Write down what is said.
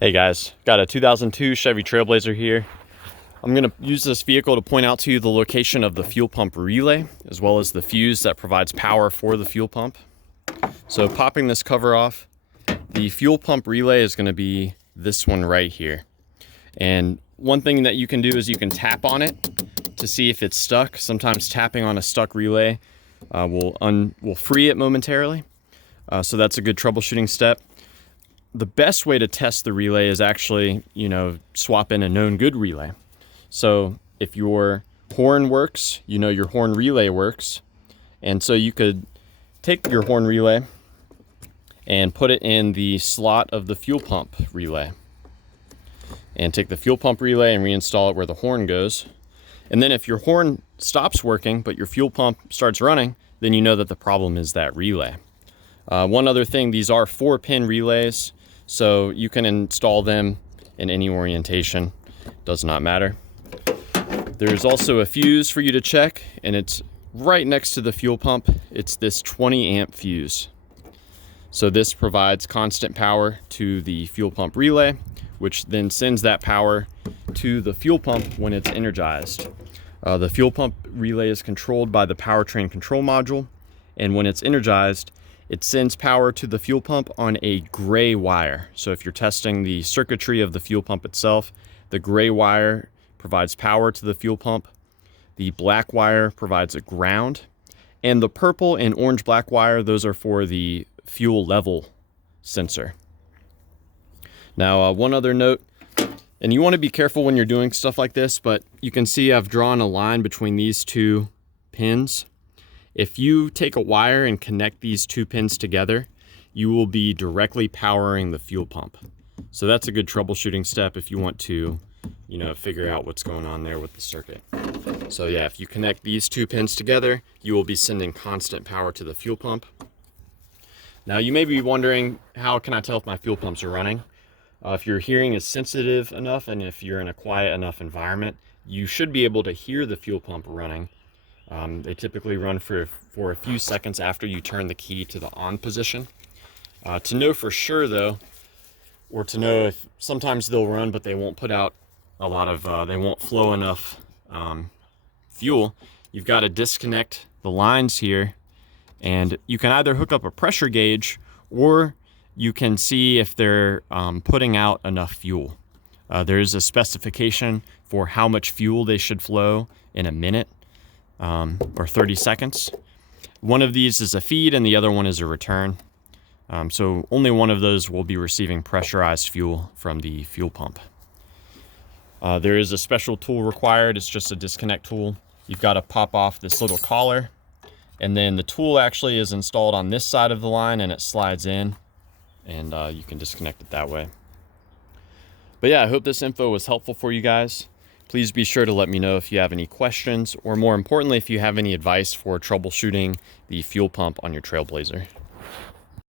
Hey guys, got a 2002 Chevy Trailblazer here. I'm going to use this vehicle to point out to you the location of the fuel pump relay, as well as the fuse that provides power for the fuel pump. So popping this cover off, the fuel pump relay is going to be this one right here. And one thing that you can do is you can tap on it to see if it's stuck. Sometimes tapping on a stuck relay will free it momentarily. So that's a good troubleshooting step. The best way to test the relay is actually, swap in a known good relay. So if your horn works, your horn relay works. And so you could take your horn relay and put it in the slot of the fuel pump relay. And take the fuel pump relay and reinstall it where the horn goes. And then if your horn stops working, but your fuel pump starts running, then you know that the problem is that relay. One other thing, these are 4-pin relays. So you can install them in any orientation, does not matter. There's also a fuse for you to check, and it's right next to the fuel pump. It's this 20 amp fuse. So this provides constant power to the fuel pump relay, which then sends that power to the fuel pump when it's energized. The fuel pump relay is controlled by the powertrain control module, and when it's energized, it sends power to the fuel pump on a gray wire. So if you're testing the circuitry of the fuel pump itself, the gray wire provides power to the fuel pump. The black wire provides a ground. And the purple and orange black wire, those are for the fuel level sensor. Now, one other note, and you want to be careful when you're doing stuff like this, but you can see I've drawn a line between these two pins. If you take a wire and connect these two pins together, you will be directly powering the fuel pump. So that's a good troubleshooting step if you want to, figure out what's going on there with the circuit. So yeah, if you connect these two pins together, you will be sending constant power to the fuel pump. Now you may be wondering, how can I tell if my fuel pumps are running? If your hearing is sensitive enough and if you're in a quiet enough environment, you should be able to hear the fuel pump running. They typically run for a few seconds after you turn the key to the on position. To know for sure though, or to know if sometimes they'll run but they won't put out a lot of, they won't flow enough fuel, you've got to disconnect the lines here, and you can either hook up a pressure gauge or you can see if they're putting out enough fuel. There is a specification for how much fuel they should flow in a minute. Or 30 seconds. One of these is a feed and the other one is a return. So only one of those will be receiving pressurized fuel from the fuel pump. There is a special tool required. It's just a disconnect tool. You've got to pop off this little collar, and then the tool actually is installed on this side of the line and it slides in, and you can disconnect it that way. But yeah, I hope this info was helpful for you guys. Please be sure to let me know if you have any questions, or more importantly, if you have any advice for troubleshooting the fuel pump on your Trailblazer.